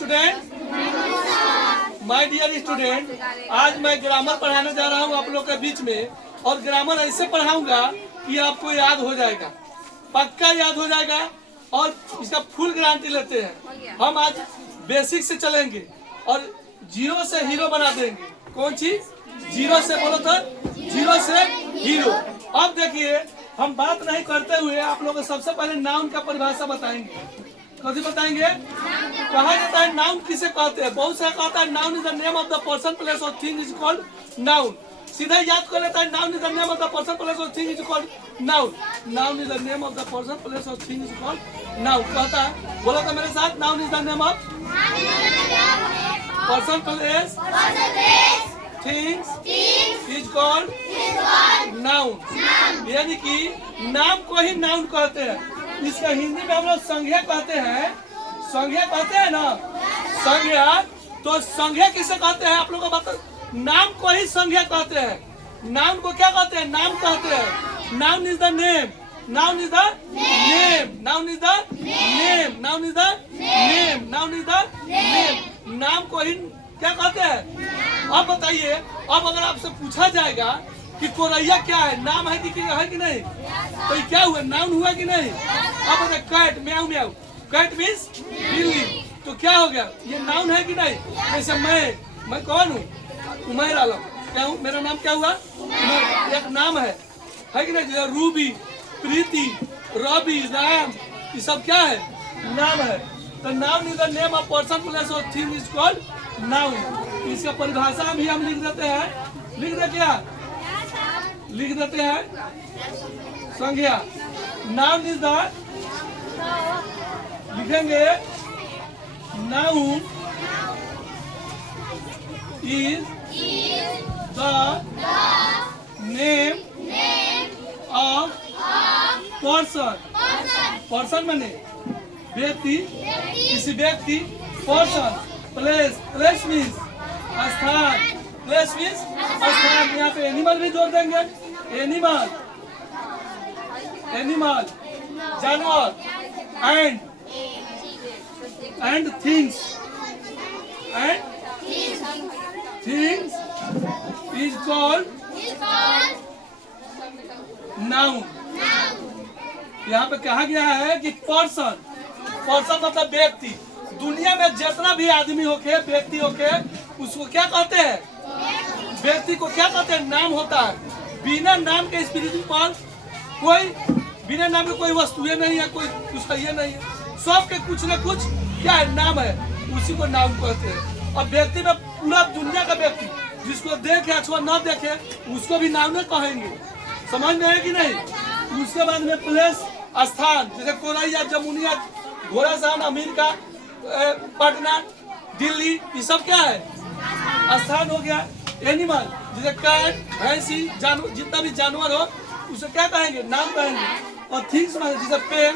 Student, my dear student, आज मैं grammar पढ़ाने जा रहा हूँ आप लोग के बीच में। और ग्रामर ऐसे पढ़ाऊंगा कि आपको याद हो जाएगा, पक्का याद हो जाएगा। और इसका फुल गारंटी लेते हैं। हम आज बेसिक से चलेंगे और जीरो से हीरो बना देंगे। कौन चीज? जीरो से, बोलो तो, जीरो से हीरो। अब देखिए, हम बात नहीं करते हुए आप लोगों को सबसे पहले नाउन का परिभाषा बताएंगे। कभी बताएंगे? कहा जाता है नाउन किसे कहते हैं? बहुत सा कहता है noun is the name of the person place और थिंग इज कॉल्ड नाउन। सीधा याद कर लेता है noun is the name of the person place और thing is called noun. Noun is the name of the person place और thing is called noun कहता है। बोलो तो मेरे साथ, noun is the name of person place things is called noun. यानी कि नाम को ही नाउन कहते हैं। इसका हिंदी में हम लोग संज्ञा कहते हैं। संज्ञा कहते हैं ना, संज्ञा। तो संज्ञा किसे कहते हैं आप लोग को बता। नाम को ही संज्ञा कहते हैं। नाउन को क्या कहते हैं? नाम कहते हैं। Noun is the name, noun is the name, noun is the name, noun is the name, noun is the name. नाम को ही क्या कहते हैं? अब बताइए, अब अगर आपसे पूछा जाएगा कि कोरैया क्या है, नाम है कि नहीं, तो ये क्या हुआ? नाउन हुआ कि नहीं? अब बताइए, कैट, म्याऊ म्याऊ, कैट मीन्स बिल्ली, तो क्या हो गया? ये नाउन है कि नहीं? जैसे मैं कौन हूँ? उमैर आलम। क्या हूँ? मेरा नाम क्या हुआ? उमैर। एक नाम है कि नहीं? जैसे रूबी, प्रीति, रवि, राम, ये सब क्या है? नाम है। तो noun is the name of person place और थिंग इज कॉल्ड नाउन। इसका परिभाषा भी हम लिख देते हैं। लिख दे क्या? लिख देते हैं संज्ञा। नाउन इज द, लिखेंगे noun is the name of person. Person माने व्यक्ति, किसी व्यक्ति। पर्सन, प्लेस, प्लेस मीन्स स्थान, प्लेस मीन्स स्थान। यहाँ पे एनिमल भी जोड़ देंगे। एनिमल, एनिमल, जानवर। And things, and things is called noun. यहाँ पे कहा गया है कि पर्सन, पर्सन मतलब व्यक्ति। दुनिया में जितना भी आदमी होके, व्यक्ति होके, उसको क्या कहते हैं? व्यक्ति को क्या कहते हैं? नाम होता है। बिना नाम के इस पृथ्वी पर कोई, बिना नाम के कोई वस्तुएं नहीं है, कोई कुछ है नहीं है। सबके कुछ न कुछ क्या है? नाम है। उसी को नाम कहते हैं। और व्यक्ति में पूरा दुनिया का व्यक्ति, जिसको देखे अथवा न देखे, उसको भी नाम में कहेंगे। समझ में है कि नहीं? उसके बाद में प्लेस, स्थान, जैसे कोरैया, जमुनिया, घोड़ासान, अमेरिका, पटना, दिल्ली, ये सब क्या है? स्थान हो गया। एनिमल, जैसे कैट, भैंसी, जानवर, जितना भी जानवर हो उसे क्या कहेंगे? नाम कहेंगे। और थिंग्स में जैसे पेन,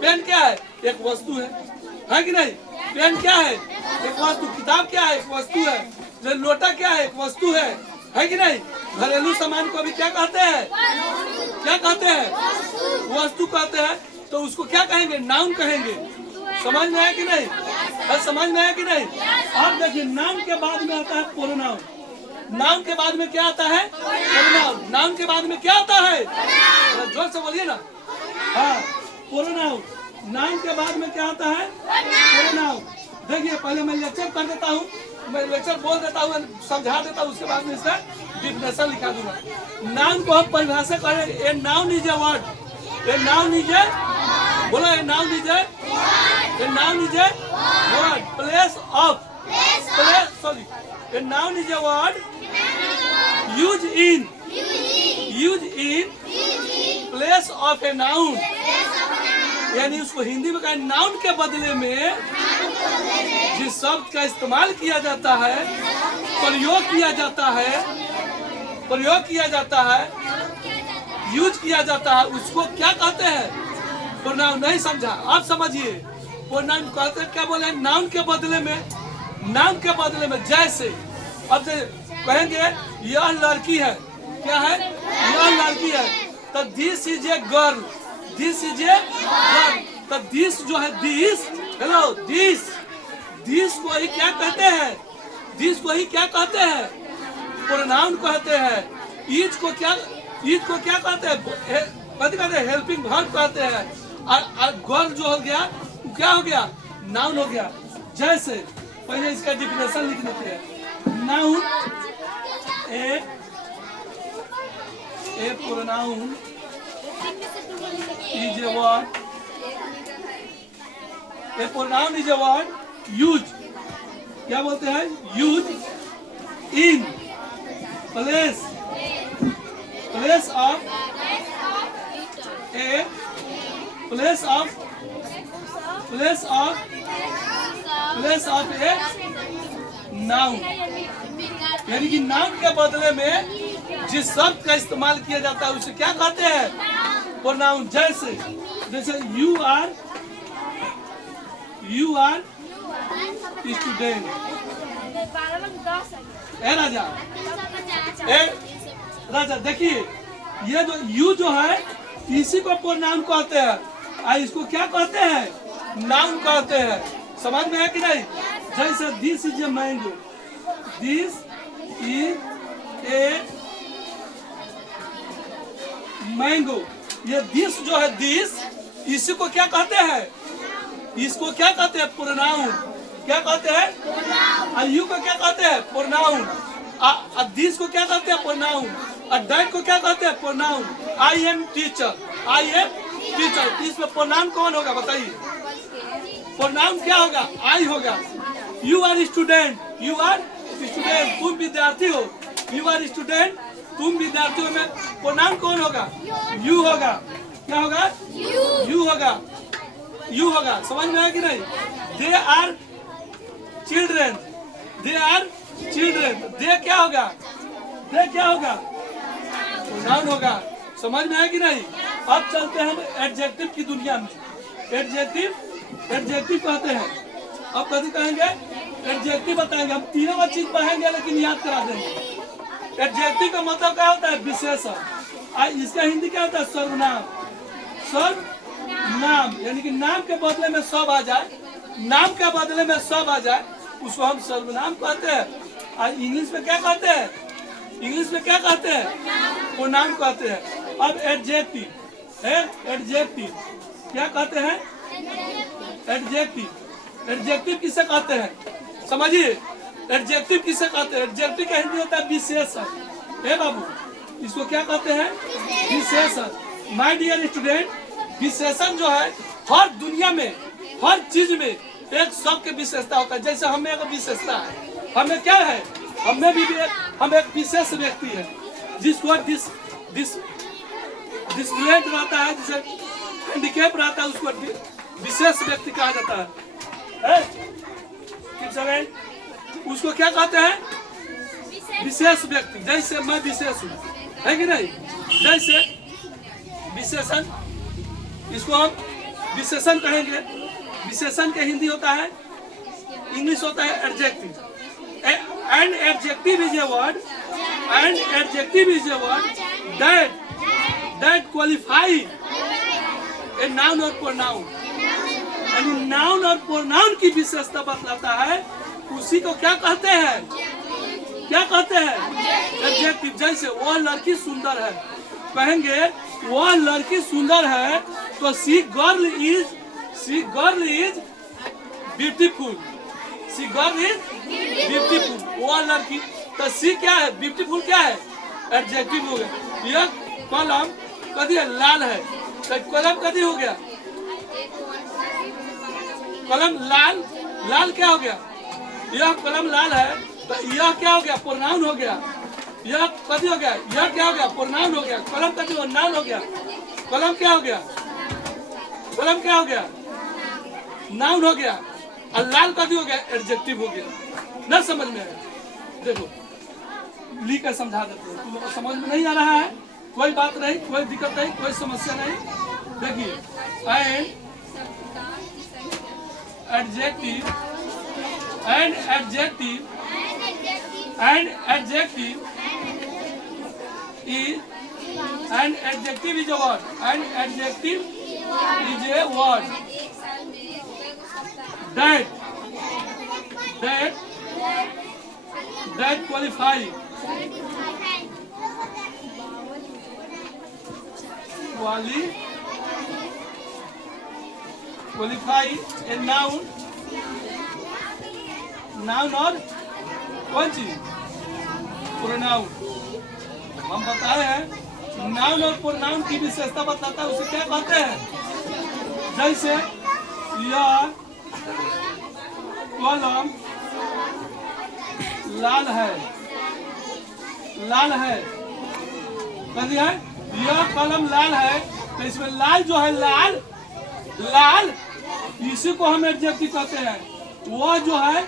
पेन क्या है? एक वस्तु है कि नहीं? पेन क्या है? एक वस्तु। किताब क्या है? एक वस्तु है। जैसे लोटा क्या है? एक वस्तु है कि नहीं? घरेलू सामान को भी क्या कहते हैं? क्या कहते हैं? वस्तु कहते हैं। तो उसको क्या कहेंगे? नाउन कहेंगे। समझ में है कि नहीं? समझ में है कि नहीं? अब देखिए, नाउन के बाद में आता है प्रोनाउन। नाउन के बाद में क्या आता है? प्रोनाउन। नाउन के बाद में क्या आता है? जोर से बोलिए ना। हाँ, प्रोनाउन। नाउन के बाद में क्या आता है? प्रोनाउन। देखिए, पहले मैं लेक्चर कर देता हूँ, मैं लेक्चर बोल देता हूँ, समझा देता हूँ, उसके बाद में इसका डिफिनेशन लिखा दूंगा। नाउन को हम परिभाषा करें। A noun is a word. A noun is a, बोलो, a noun is a, a noun is a word place of, place, sorry, a noun is a word use in place of a noun. यानी उसको हिंदी में कहें, noun के बदले में जिस शब्द का इस्तेमाल किया जाता है, प्रयोग किया जाता है, प्रयोग किया जाता है, यूज किया जाता है, उसको क्या कहते हैं? प्रोनाउन। नहीं समझा? आप समझिए। प्रोनाउन कहते हैं, क्या बोले? नाउन के बदले में, नाउन के बदले में। जैसे अब कहेंगे यह लड़की है, क्या है? यह लड़की है, तो this is a girl, this is a girl. तो दिस जो है, दिस, हेलो, दिस दिस को ही क्या कहते हैं? दिस को ही क्या कहते हैं? प्रोनाउन कहते हैं। ईच को क्या कहते हैं? कहते हैं हेल्पिंग वर्ब कहते हैं। और गर्ल जो हो गया वो क्या हो गया? नाउन हो गया। जैसे पहले इसका डिफिनेशन लिख लेते हैं। Noun A pronoun is a word. A pronoun is a word use, क्या बोलते हैं? Use in place of a place of a noun. यानी कि नाउन के बदले में जिस शब्द का इस्तेमाल किया जाता है उसे क्या कहते हैं? प्रोनाउन। जैसे यू आर स्टूडेंट। राजा देखिए, ये जो यू जो है इसी को प्रोनाउन कहते हैं और इसको क्या कहते हैं? नाउन कहते हैं। समझ में है कि नहीं? जैसे this is a mango, this is a mango. ये दिस जो है, दिस इसी को क्या कहते हैं? इसको क्या कहते हैं? प्रोनाउन। क्या कहते हैं? और यू को क्या कहते हैं? प्रोनाउन। दिस को क्या कहते हैं? प्रोनाउन। और दैट को क्या कहते हैं? प्रोनाउन। आई एम टीचर, इसमें प्रोनाउन कौन होगा बताइए? प्रोनाउन क्या होगा? आई होगा। यू आर स्टूडेंट, तुम विद्यार्थी हो। यू आर स्टूडेंट, तुम विद्यार्थी हो। में प्रोनाउन कौन होगा? यू होगा। क्या होगा? यू होगा। समझ में आया कि नहीं? दे आर चिल्ड्रेन, दे क्या होगा? प्रोनाउन होगा। समझ में आया कि नहीं? अब चलते हैं हम एडजेक्टिव की दुनिया में। एडजेक्टिव कहते हैं। अब कभी कहेंगे एडजेक्टिव बताएंगे। हम तीनों चीज पढ़ेंगे लेकिन याद करा देंगे। एडजेक्टिव का मतलब क्या होता है? विशेषण। इसका हिंदी क्या होता है? सर्वनाम। सर्वनाम यानी कि नाम के बदले में सब आ जाए, उसको हम सर्वनाम कहते हैं। और इंग्लिश में क्या कहते हैं? प्रोनाउन कहते हैं। अब एडजेक्टिव क्या कहते हैं? एडजेक्टिव किसे कहते हैं? समझिए, एडजेक्टिव किसे कहते हैं? एडजेक्टिव का हिंदी होता है विशेषण। बाबू, इसको क्या कहते हैं? विशेषण। माय डियर स्टूडेंट, विशेषण जो है हर दुनिया में, हर चीज में एक शब्द की विशेषता होता है। जैसे हमें एक विशेषता है, हमें क्या है? हम एक विशेष व्यक्ति है जिसको डिसेबल्ड रहता है, जिसे हैंडीकैप रहता है, उसको विशेष व्यक्ति कहा जाता है। उसको क्या कहते हैं? विशेष व्यक्ति। जैसे मैं विशेष हूँ, है कि नहीं? जैसे विशेषण, इसको हम विशेषण कहेंगे। विशेषण के हिंदी होता है, इंग्लिश होता है adjective. And adjective is a word that qualify a noun और प्रोनाउन। यानी नाउन और प्रोनाउन की विशेषता बतलाता है, उसी को क्या कहते हैं? एडजेक्टिव। जैसे वह लड़की सुंदर है, कहेंगे वह लड़की सुंदर है तो सी गर्ल इज ब्यूटीफुल। वह लड़की, तो सी क्या है? ब्यूटीफुल क्या है? एडजेक्टिव हो गया। यह कलम कभी लाल है तो कलम कभी हो गया? कलम लाल क्या हो गया? यह कलम लाल है तो यह क्या हो गया? प्रोनाउन हो गया। यह कभी हो गया? यह क्या हो गया? प्रोनाउन हो गया। कलम कभी हो? नाउन हो गया। कलम क्या हो गया? नाउन हो गया। और लाल कभी हो गया? एडजेक्टिव हो गया। न समझ में आया? देखो लिख कर समझा देते हैं। तुम लोग को समझ में नहीं आ रहा है? कोई बात नहीं, कोई दिक्कत नहीं, कोई समस्या नहीं। देखिए, adjective is a word. An adjective is a word that that qualify a noun और कौन चीज प्रोनाउन। हम बताए हैं नाउन और प्रोनाउन की विशेषता बताता है, उसे क्या कहते हैं। जैसे यह कलम लाल है, कह दिया है यह कलम लाल है, तो इसमें लाल जो है लाल इसी को हम एडजेक्टिव कहते हैं। वह जो है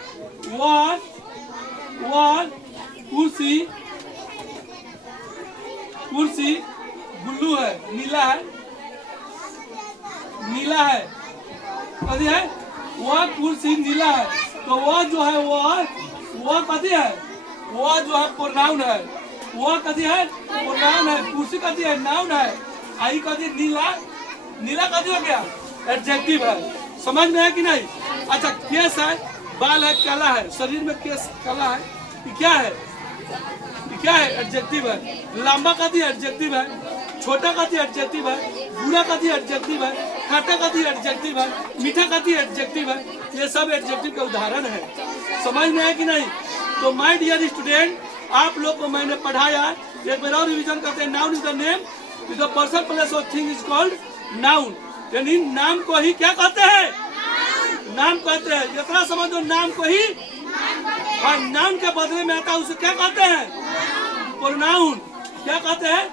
वह कुर्सी ब्लू है, नीला है कह दिया है वह कुर्सी नीला है, तो वह जो है वह कथी है, वह जो है प्रोनाउन है, वह कथी है प्रोनाउन है, कुर्सी कथी है नाउन है, आई कथी नीला कथी हो गया एडजेक्टिव है। समझ में है कि नहीं। अच्छा केस है, बाल है, काला है, शरीर में केस काला है, ये क्या है एडजेक्टिव है। लंबा कथी एडजेक्टिव है, छोटा कथी एडजेक्टिव है, बुरा कथी एडजेक्टिव है, खट्टा कथी एडजेक्टिव है, मीठा कथी एडजेक्टिव है। ये सब एडजेक्टिव के उदाहरण है। समझ में है कि नहीं। तो माय डियर स्टूडेंट, आप लोग को मैंने पढ़ाया, एक बार और रिवीजन करते हैं। Noun is the name, is the person place और थिंग इज कॉल्ड नाउन। यानी नाम को ही क्या कहते हैं, नाम कहते हैं। जितना समझो नाम को ही, और नाउन के बदले में आता है उसे क्या कहते हैं प्रोनाउन। क्या कहते हैं